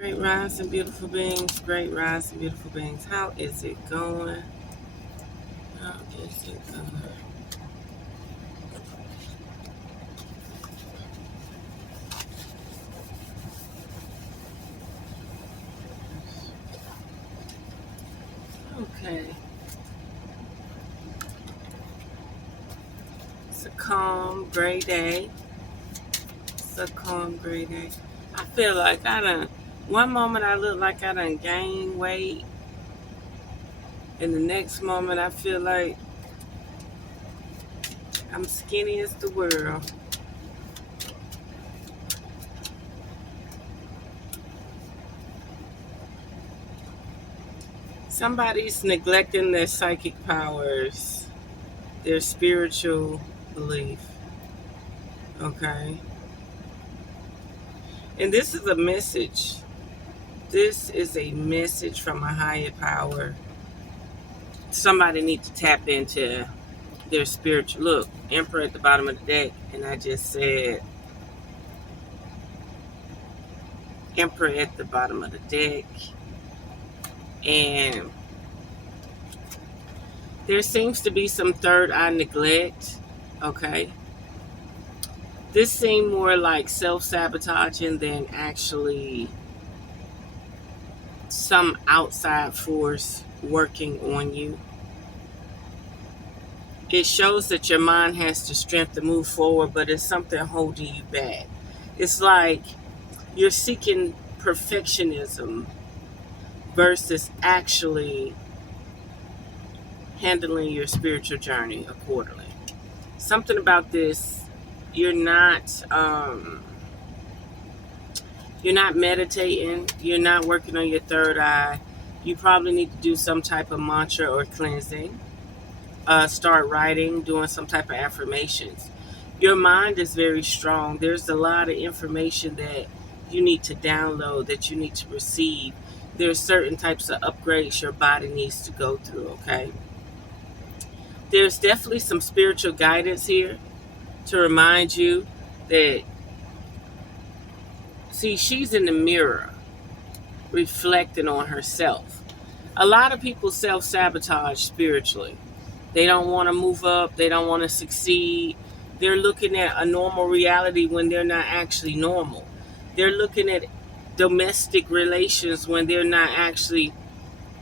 Great rise and beautiful beings. Great rise and beautiful beings. How is it going? How is it going? Okay. It's a calm, gray day. It's a calm, gray day. I feel like one moment I look like I done gained weight, and the next moment I feel like I'm skinny as the world. Somebody's neglecting their psychic powers, their spiritual belief. Okay. And this is a message. This is a message from a higher power. Somebody needs to tap into their spiritual. Look, Emperor at the bottom of the deck, and I just said Emperor at the bottom of the deck. And there seems to be some third eye neglect. Okay. This seemed more like self-sabotaging than actually some outside force working on you. It shows that your mind has the strength to move forward, but it's something holding you back. It's like you're seeking perfectionism versus actually handling your spiritual journey accordingly. Something about this, you're not meditating, you're not working on your third eye. You probably need to do some type of mantra or cleansing. Start writing, doing some type of affirmations. Your mind is very strong. There's a lot of information that you need to download, that you need to receive. There's certain types of upgrades your body needs to go through, okay? There's definitely some spiritual guidance here to remind you that, see, she's in the mirror reflecting on herself. A lot of people self-sabotage spiritually. They don't want to move up. They don't want to succeed. They're looking at a normal reality when they're not actually normal. They're looking at domestic relations when they're not actually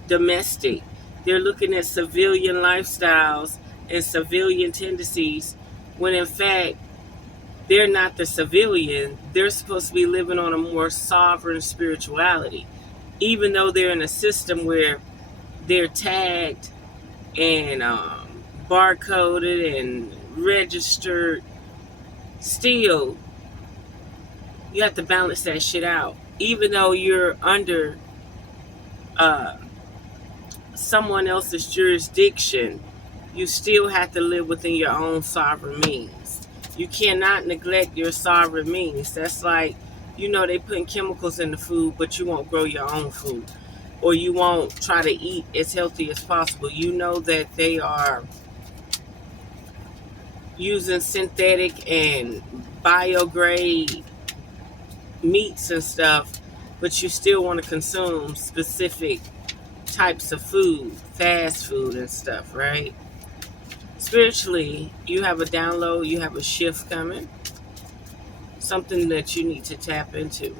domestic. They're looking at civilian lifestyles and civilian tendencies when in fact they're not the civilian. They're supposed to be living on a more sovereign spirituality, even though they're in a system where they're tagged and barcoded and registered. Still, you have to balance that shit out. Even though you're under someone else's jurisdiction, you still have to live within your own sovereign means. You cannot neglect your sovereign means. That's like, they putting chemicals in the food, but you won't grow your own food. Or you won't try to eat as healthy as possible. You know that they are using synthetic and biograde meats and stuff, but you still want to consume specific types of food, fast food and stuff, right? Spiritually, you have a download, you have a shift coming, something that you need to tap into.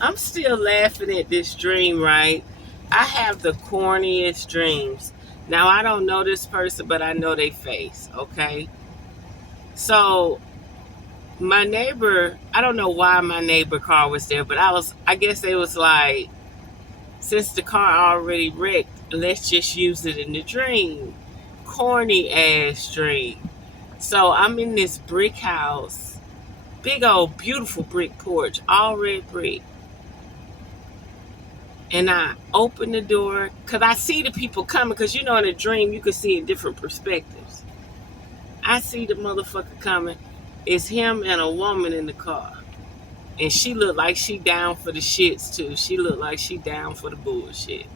I'm still laughing at this dream, right? I have the corniest dreams. Now, I don't know this person, but I know their face, okay? So, my neighbor, I don't know why my neighbor car was there, but I guess they was like, since the car already wrecked, let's just use it in the dream. Corny ass dream. So, I'm in this brick house, big old beautiful brick porch, all red brick. And I open the door because I see the people coming, because in a dream you can see in different perspectives. I see the motherfucker coming. It's him and a woman in the car. And she looked like she down for the shits too. She looked like she down for the bullshit.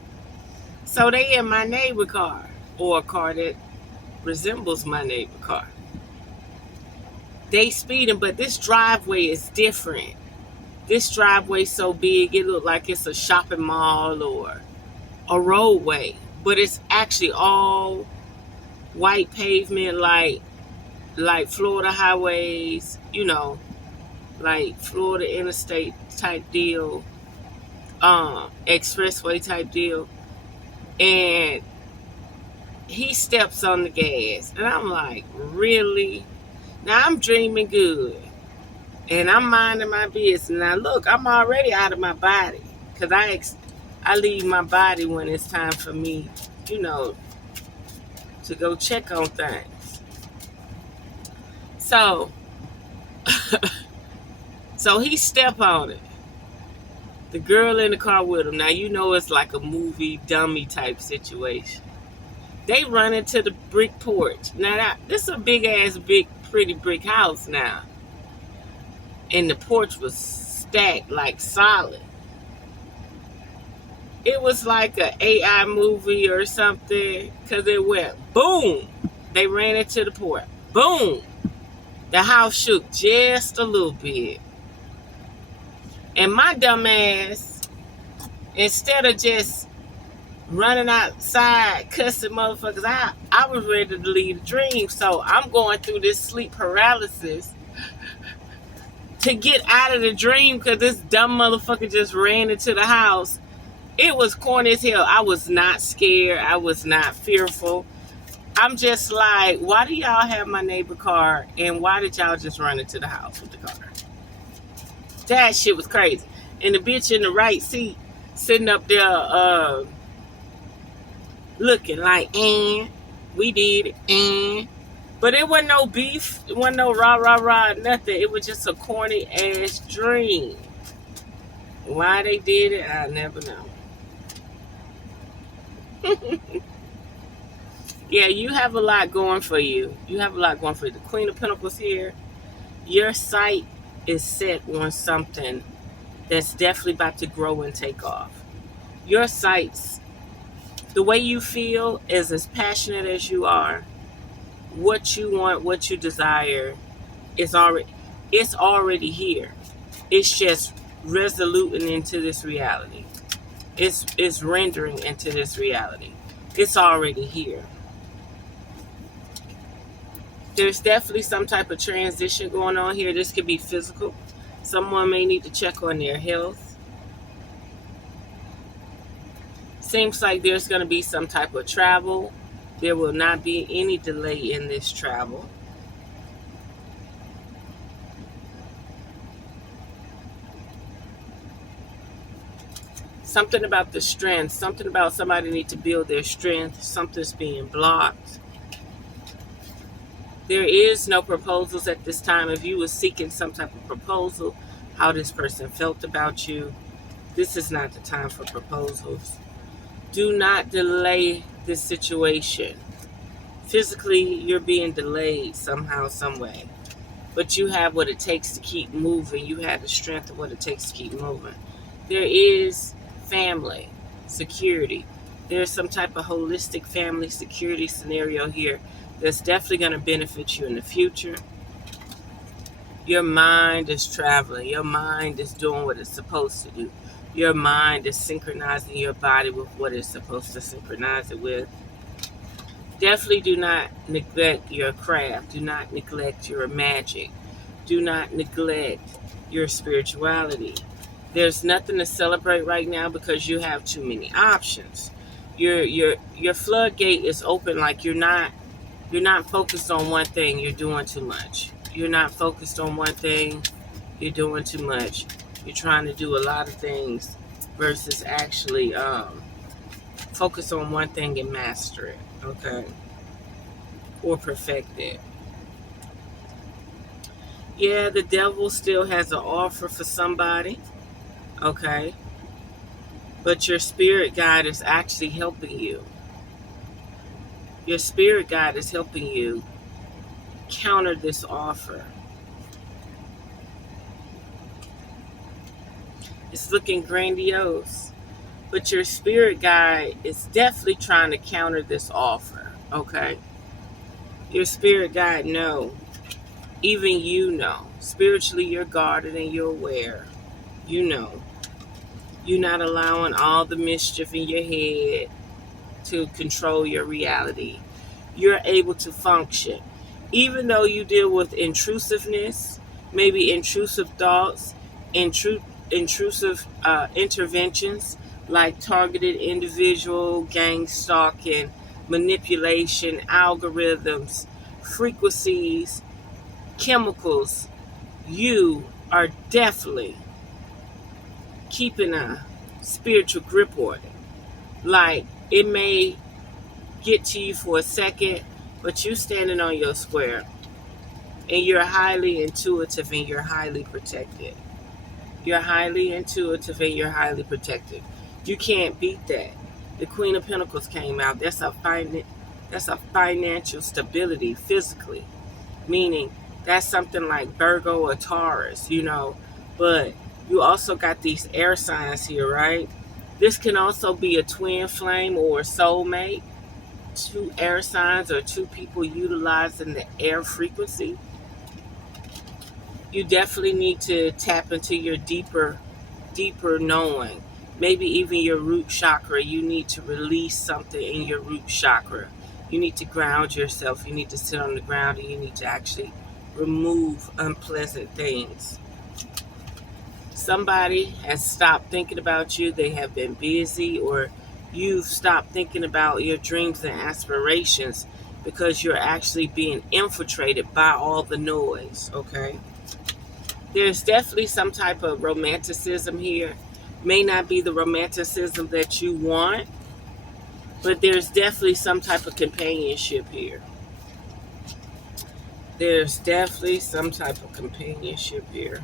So they in my neighbor car, or a car that resembles my neighbor car. They speeding, but this driveway is different. This driveway so big, it look like it's a shopping mall or a roadway, but it's actually all white pavement, like Florida highways, like Florida interstate type deal, expressway type deal. And he steps on the gas, and I'm like, really? Now I'm dreaming good, and I'm minding my business. Now look, I'm already out of my body, because I leave my body when it's time for me, to go check on things. So, so he step on it. The girl in the car with him. Now it's like a movie dummy type situation. They run into the brick porch. Now this is a big ass, pretty brick house now, and the porch was stacked like solid. It was like an AI movie or something, because it went boom. They ran into the porch. Boom. The house shook just a little bit. And my dumb ass, instead of just running outside cussing motherfuckers out, I was ready to leave the dream. So I'm going through this sleep paralysis to get out of the dream, because this dumb motherfucker just ran into the house. It was corny as hell. I was not scared. I was not fearful. I'm just like, why do y'all have my neighbor car, and why did y'all just run into the house with the car? That shit was crazy. And the bitch in the right seat sitting up there looking like, we did it, but it wasn't no beef. It wasn't no rah, nothing. It was just a corny ass dream. Why they did it, I never know. Yeah, you have a lot going for you. You have a lot going for you. The Queen of Pentacles here. Your sight is set on something that's definitely about to grow and take off. Your sights, the way you feel is as passionate as you are. What you want, what you desire, it's already here. It's just resoluting into this reality. It's rendering into this reality. It's already here. There's definitely some type of transition going on here. This could be physical. Someone may need to check on their health. Seems like there's going to be some type of travel. There will not be any delay in this travel. Something about the strength. Something about somebody need to build their strength. Something's being blocked. There is no proposals at this time. If you were seeking some type of proposal, how this person felt about you, this is not the time for proposals. Do not delay this situation. Physically, you're being delayed somehow, some way. But you have what it takes to keep moving. You have the strength of what it takes to keep moving. There is family, security. There's some type of holistic family security scenario here that's definitely going to benefit you in the future. Your mind is traveling. Your mind is doing what it's supposed to do. Your mind is synchronizing your body with what it's supposed to synchronize it with. Definitely do not neglect your craft. Do not neglect your magic. Do not neglect your spirituality. There's nothing to celebrate right now because you have too many options. Your floodgate is open. Like you're not focused on one thing. You're doing too much. You're not focused on one thing. You're doing too much. You're trying to do a lot of things versus actually focus on one thing and master it. Okay, or perfect it. Yeah, the devil still has an offer for somebody. Okay, but your spirit guide is actually helping you. Your spirit guide is helping you counter this offer. It's looking grandiose, but your spirit guide is definitely trying to counter this offer. Okay, your spirit guide know Even you know. Spiritually, you're guarded and you're aware. You know. You're not allowing all the mischief in your head to control your reality. You're able to function. Even though you deal with intrusiveness, maybe intrusive thoughts, intrusive interventions like targeted individual, gang stalking, manipulation, algorithms, frequencies, chemicals, you are definitely keeping a spiritual grip on it. Like, it may get to you for a second, but you standing on your square, and you're highly intuitive and you're highly protected. You're highly intuitive and you're highly protected. You can't beat that. The Queen of Pentacles came out. That's a financial stability physically, meaning that's something like Virgo or Taurus, But you also got these air signs here, right? This can also be a twin flame or a soulmate, two air signs or two people utilizing the air frequency. You definitely need to tap into your deeper knowing. Maybe even your root chakra. You need to release something in your root chakra. You need to ground yourself. You need to sit on the ground, and you need to actually remove unpleasant things. Somebody has stopped thinking about you. They have been busy, or you've stopped thinking about your dreams and aspirations because you're actually being infiltrated by all the noise, okay? There's definitely some type of romanticism here. May not be the romanticism that you want, but there's definitely some type of companionship here. There's definitely some type of companionship here.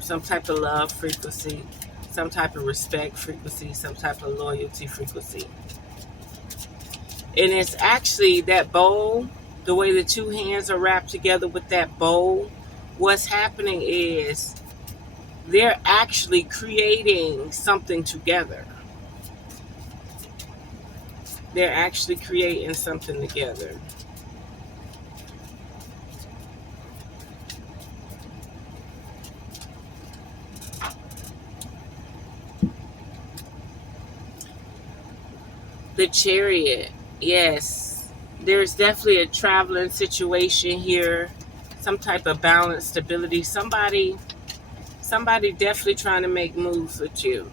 Some type of love frequency, some type of respect frequency, some type of loyalty frequency. And it's actually that bowl, the way the two hands are wrapped together with that bowl, what's happening is they're actually creating something together. They're actually creating something together. The Chariot, yes. There's definitely a traveling situation here. Some type of balance, stability. Somebody definitely trying to make moves with you.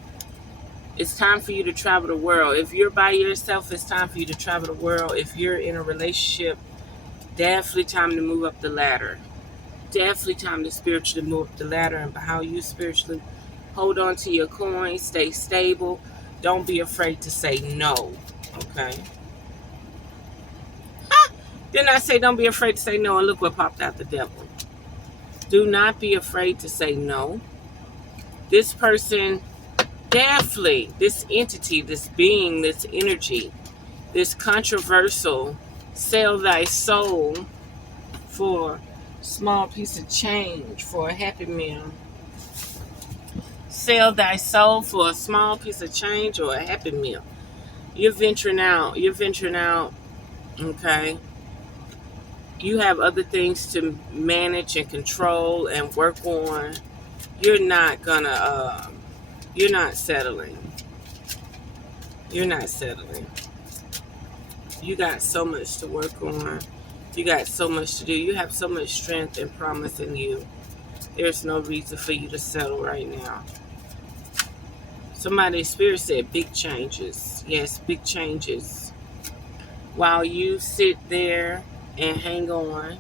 It's time for you to travel the world. If you're by yourself, it's time for you to travel the world. If you're in a relationship, definitely time to move up the ladder. Definitely time to spiritually move up the ladder. And how you spiritually hold on to your coins, stay stable. Don't be afraid to say no. Okay? Didn't I say don't be afraid to say no? And look what popped out, the devil. Do not be afraid to say no. This person, definitely, this entity, this being, this energy, this controversial, sell thy soul for a small piece of change, for a happy meal. Sell thy soul for a small piece of change or a happy meal. You're venturing out, okay? You have other things to manage and control and work on. You're not settling. You're not settling. You got so much to work on. You got so much to do. You have so much strength and promise in you. There's no reason for you to settle right now. Somebody's spirit said big changes. Yes, big changes. While you sit there and hang on,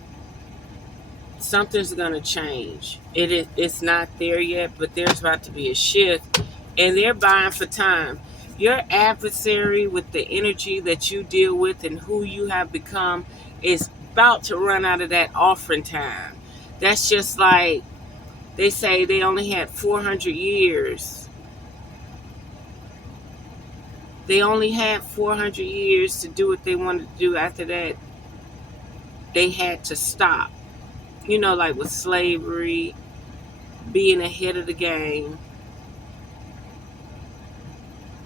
something's going to change. It's not there yet, but there's about to be a shift, and they're buying for time. Your adversary, with the energy that you deal with and who you have become, is about to run out of that offering time. That's just like they say they only had 400 years. They only had 400 years to do what they wanted to do. After that, they had to stop. Like with slavery, being ahead of the game.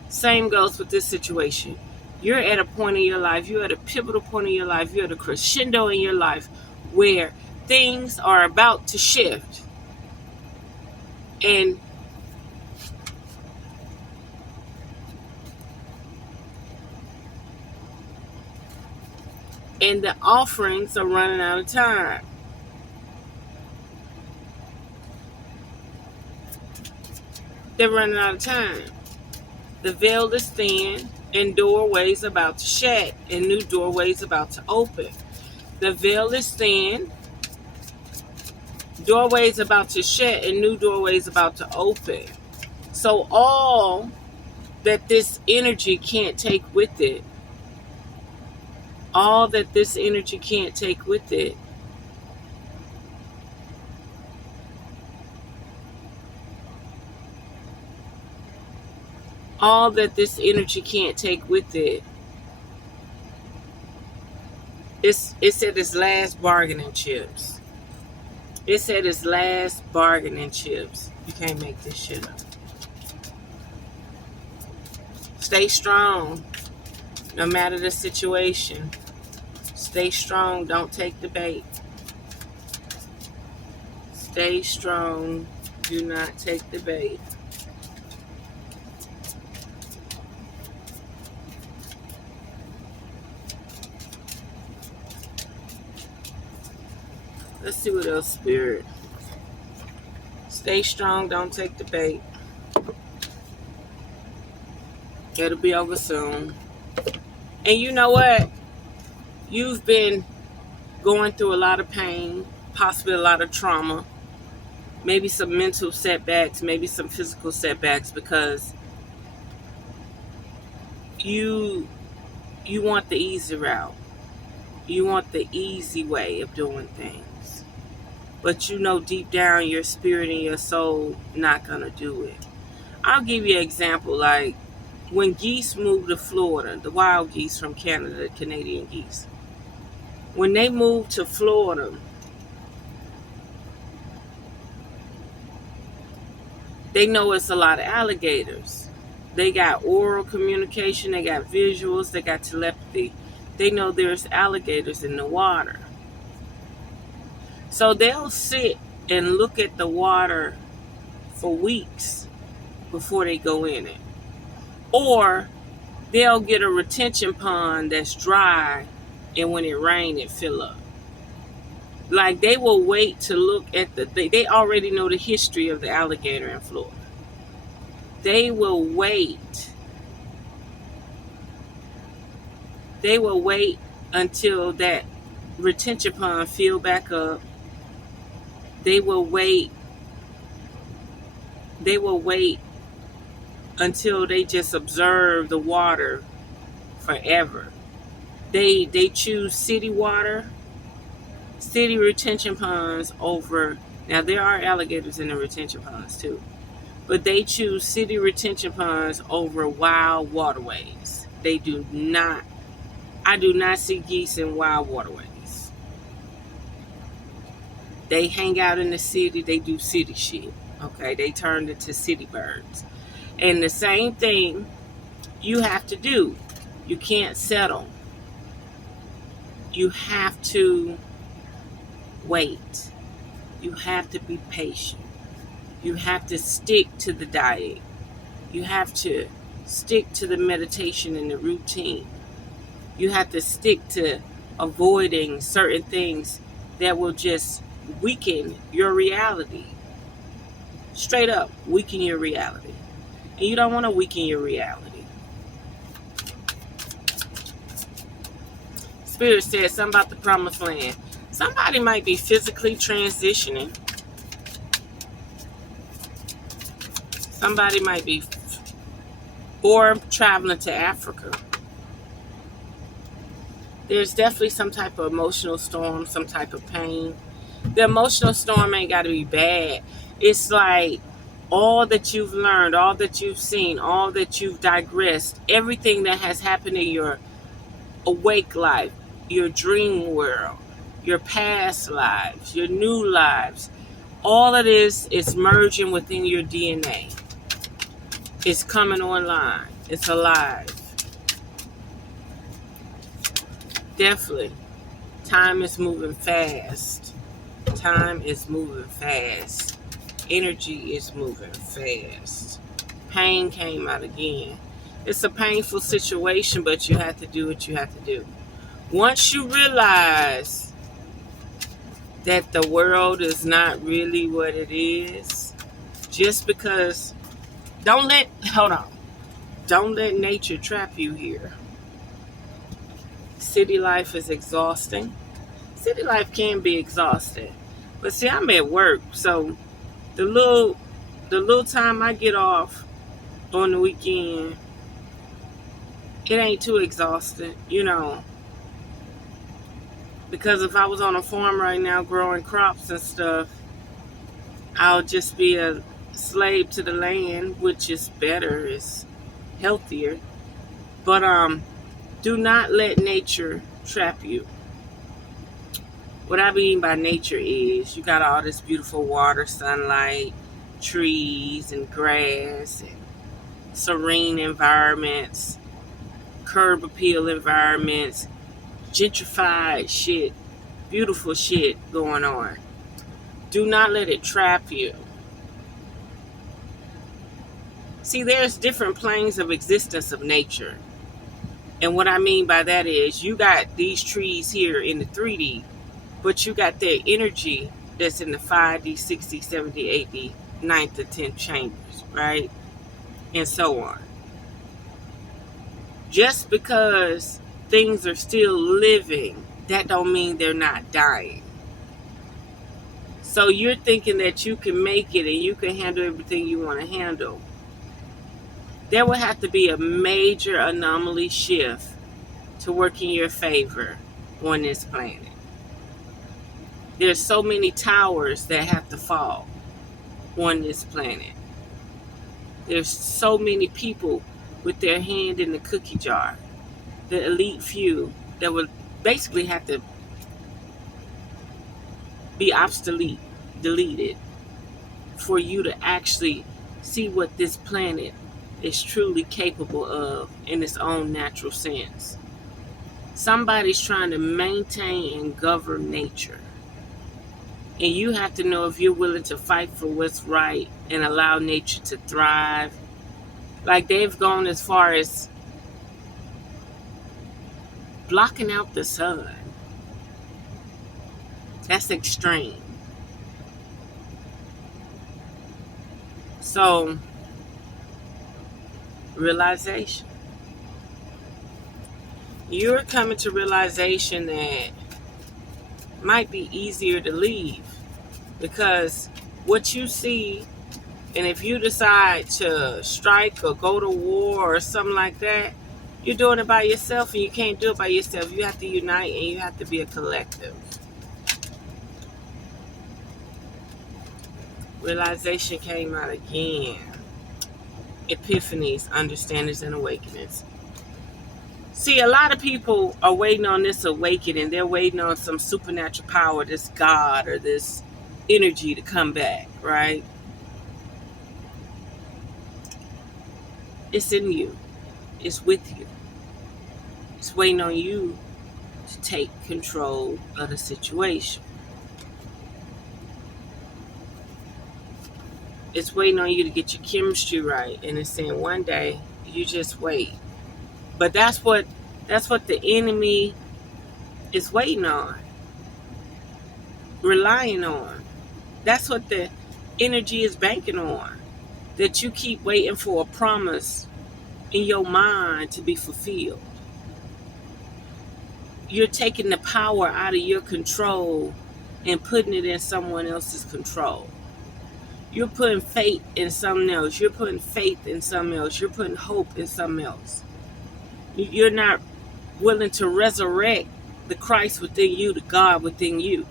Same goes with this situation. You're at a point in your life, you're at a pivotal point in your life, you're at a crescendo in your life where things are about to shift, and the offerings are running out of time. They're running out of time. The veil is thin, and doorways about to shut, and new doorways about to open. The veil is thin, doorways about to shut, and new doorways about to open. So all that this energy can't take with it, all that this energy can't take with it, all that this energy can't take with it, it's at its last bargaining chips. It's at its last bargaining chips. You can't make this shit up. Stay strong, no matter the situation. Stay strong. Don't take the bait. Stay strong. Do not take the bait. Let's see what else, Spirit. Stay strong. Don't take the bait. It'll be over soon. And you know what? You've been going through a lot of pain, possibly a lot of trauma, maybe some mental setbacks, maybe some physical setbacks, because you want the easy route. You want the easy way of doing things. But you know deep down your spirit and your soul not going to do it. I'll give you an example. Like when geese moved to Florida, the wild geese from Canada, the Canadian geese, when they moved to Florida, they know it's a lot of alligators. They got oral communication, they got visuals, they got telepathy. They know there's alligators in the water. So they'll sit and look at the water for weeks before they go in it. Or they'll get a retention pond that's dry, and when it rains, it fill up. Like they will wait to look at they already know the history of the alligator in Florida. They will wait. They will wait until that retention pond fill back up. They will wait until they just observe the water forever. They choose city water, city retention ponds over. Now there are alligators in the retention ponds too, but they choose city retention ponds over wild waterways. They do not. I do not see geese in wild waterways. They hang out in the city. They do city shit. Okay, they turned into city birds. And the same thing you have to do. You can't settle. You have to wait. You have to be patient. You have to stick to the diet. You have to stick to the meditation and the routine. You have to stick to avoiding certain things that will just weaken your reality. Straight up, weaken your reality. And you don't want to weaken your reality. Spirit said something about the promised land. Somebody might be physically transitioning. Somebody might be, or traveling to Africa. There's definitely some type of emotional storm, some type of pain. The emotional storm ain't got to be bad. It's like all that you've learned, all that you've seen, all that you've digressed, everything that has happened in your awake life, your dream world, your past lives, your new lives, all of this is merging within your DNA. It's coming online. It's alive. Definitely. Time is moving fast. Time is moving fast. Energy is moving fast. Pain came out again. It's a painful situation, but you have to do what you have to do. Once you realize that the world is not really what it is, just because, don't let nature trap you here. City life is exhausting. City life can be exhausting. But see, I'm at work, so the little time I get off on the weekend, it ain't too exhausting, because if I was on a farm right now growing crops and stuff, I'll just be a slave to the land, which is better, is healthier. But do not let nature trap you. What I mean by nature is you got all this beautiful water, sunlight, trees and grass and serene environments, curb appeal environments, gentrified shit, beautiful shit going on. Do not let it trap you. See, there's different planes of existence of nature. And what I mean by that is you got these trees here in the 3D, but you got their energy that's in the 5D, 60, 70, 80, 9th to 10th chambers, right? And so on. Just because things are still living, that don't mean they're not dying. So you're thinking that you can make it and you can handle everything you want to handle. There will have to be a major anomaly shift to work in your favor on this planet. There's so many towers that have to fall on this planet. There's so many people with their hand in the cookie jar. The elite few that would basically have to be obsolete, deleted, for you to actually see what this planet is truly capable of in its own natural sense. Somebody's trying to maintain and govern nature. And you have to know if you're willing to fight for what's right and allow nature to thrive. Like they've gone as far as blocking out the sun. That's extreme. So, realization. You're coming to realization that it might be easier to leave, because what you see, and if you decide to strike or go to war or something like that, you're doing it by yourself, and you can't do it by yourself. You have to unite, and you have to be a collective. Realization came out again. Epiphanies, understandings, and awakenings. See, a lot of people are waiting on this awakening. They're waiting on some supernatural power, this God or this energy to come back, right? It's in you. It's with you. It's waiting on you to take control of the situation. It's waiting on you to get your chemistry right. And it's saying one day, you just wait. But that's what the enemy is waiting on, relying on. That's what the energy is banking on. That you keep waiting for a promise in your mind to be fulfilled. You're taking the power out of your control and putting it in someone else's control. You're putting faith in something else. You're putting faith in something else. You're putting hope in something else. You're not willing to resurrect the Christ within you, the God within you.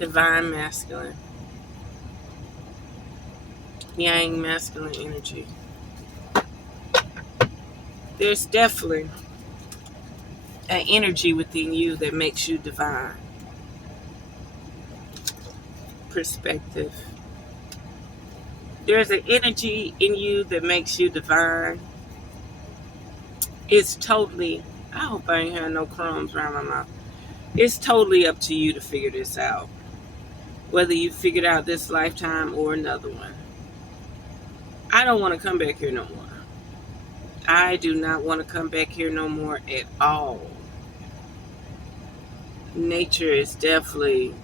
Divine masculine. Yang masculine energy. There's definitely an energy within you that makes you divine. Perspective. There's an energy in you that makes you divine. It's totally, I hope I ain't had no crumbs around my mouth. It's totally up to you to figure this out. Whether you figured out this lifetime or another one. I don't want to come back here no more. I do not want to come back here no more at all. Nature is definitely,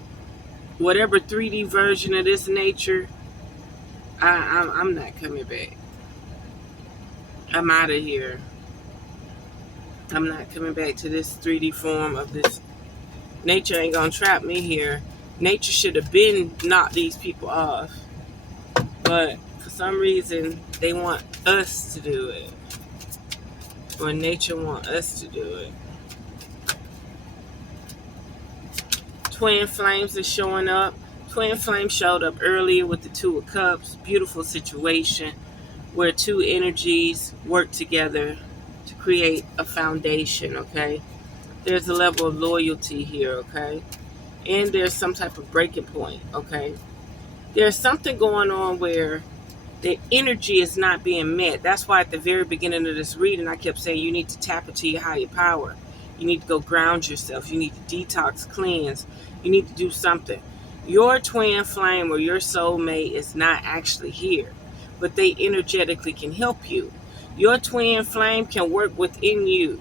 whatever 3D version of this nature, I'm not coming back. I'm out of here. I'm not coming back to this 3D form of this. Nature ain't gonna trap me here. Nature should have been knocked these people off. But for some reason, they want us to do it. Or nature want us to do it. Twin flames is showing up. Twin flame showed up earlier with the Two of Cups. Beautiful situation where two energies work together to create a foundation, okay? There's a level of loyalty here, okay? And there's some type of breaking point, okay? There's something going on where the energy is not being met. That's why at the very beginning of this reading, I kept saying you need to tap into your higher power. You need to go ground yourself. You need to detox, cleanse. You need to do something. Your twin flame or your soulmate is not actually here, but they energetically can help you. Your twin flame can work within you,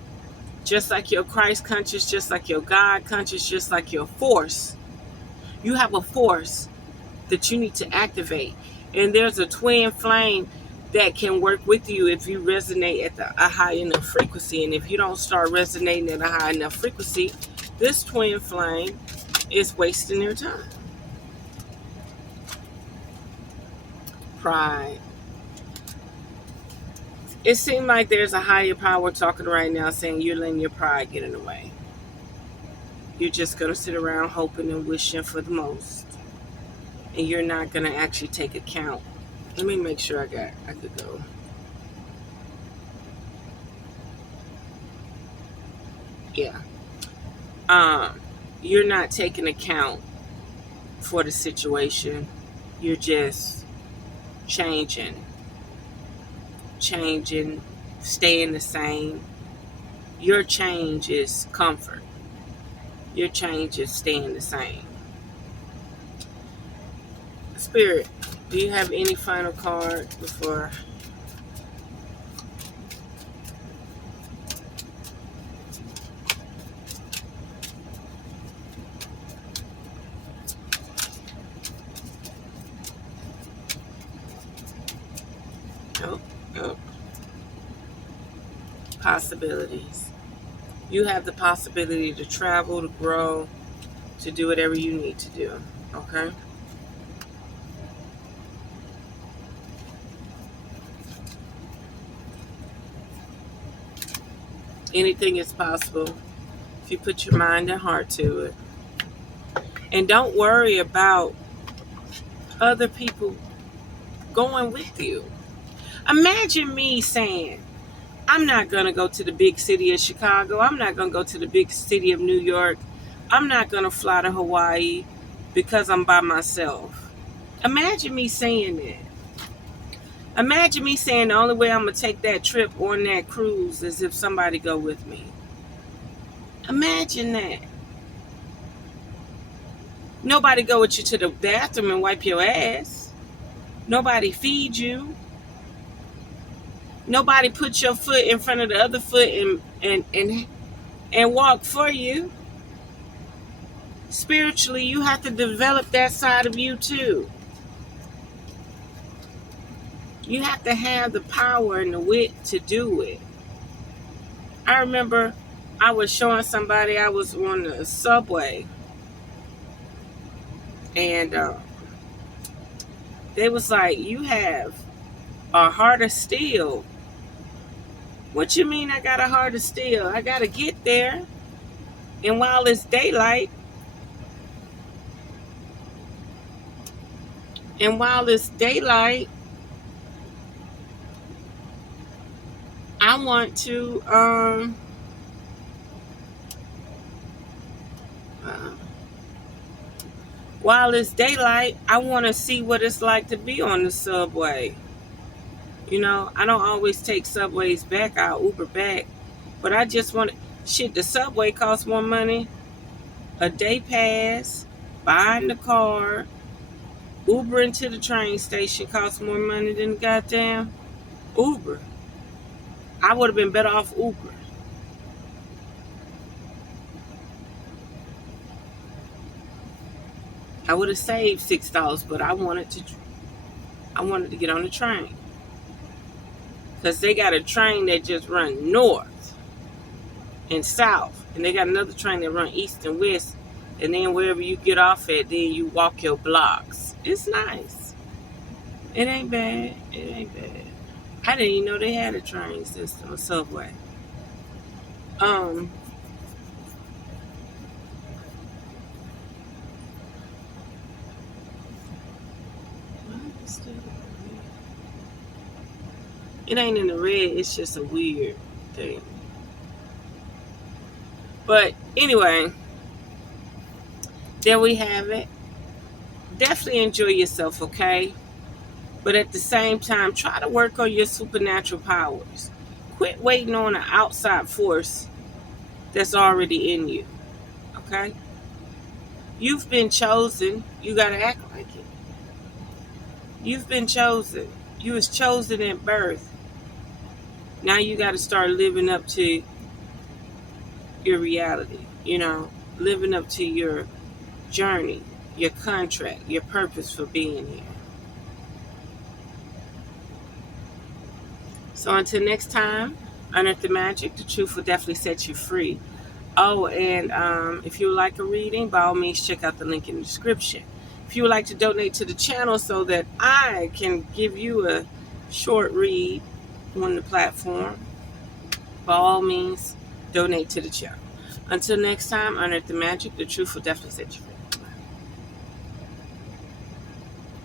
just like your Christ conscious, just like your God conscious, just like your force. You have a force that you need to activate. And there's a twin flame that can work with you if you resonate at a high enough frequency. And if you don't start resonating at a high enough frequency, this twin flame is wasting their time. Pride. It seems like there's a higher power talking right now saying you're letting your pride get in the way. You're just going to sit around hoping and wishing for the most. And you're not going to actually take account. Let me make sure I could go. Yeah. You're not taking account for the situation. You're just changing, staying the same. Your change is comfort. Your change is staying the same. Spirit, do you have any final card before? Nope. Possibilities. You have the possibility to travel, to grow, to do whatever you need to do. Okay? Anything is possible if you put your mind and heart to it. And don't worry about other people going with you. Imagine me saying, I'm not going to go to the big city of Chicago. I'm not going to go to the big city of New York. I'm not going to fly to Hawaii because I'm by myself. Imagine me saying that. Imagine me saying the only way I'm going to take that trip on that cruise is if somebody go with me. Imagine that. Nobody go with you to the bathroom and wipe your ass. Nobody feed you. Nobody put your foot in front of the other foot and walk for you. Spiritually, you have to develop that side of you too. You have to have the power and the wit to do it. I remember I was showing somebody, I was on the subway, and they was like, you have a heart of steel. What you mean I got a heart of steel? I got to get there. And while it's daylight, I want to while it's daylight, I want to see what it's like to be on the subway. You know, I don't always take subways back. I'll Uber back. But I just want to, shit, the subway costs more money. A day pass, buying the car, Ubering to the train station costs more money than goddamn Uber. I would have been better off Uber. I would have saved $6, but I wanted to get on the train. Because they got a train that just runs north and south. And they got another train that runs east and west. And then wherever you get off at, then you walk your blocks. It's nice. It ain't bad. It ain't bad. I didn't even know they had a train system, a subway. It ain't in the red. It's just a weird thing. But anyway, there we have it. Definitely enjoy yourself, okay? But at the same time, try to work on your supernatural powers. Quit waiting on an outside force that's already in you, okay? You've been chosen. You got to act like it. You've been chosen. You was chosen at birth. Now you got to start living up to your reality, you know, living up to your journey, your contract, your purpose for being here. So until next time, unearth the magic. The truth will definitely set you free. Oh, and if you would like a reading, by all means, check out the link in the description. If you would like to donate to the channel so that I can give you a short read on the platform, by all means, donate to the channel. Until next time, unearth the magic. The truth will definitely set you free.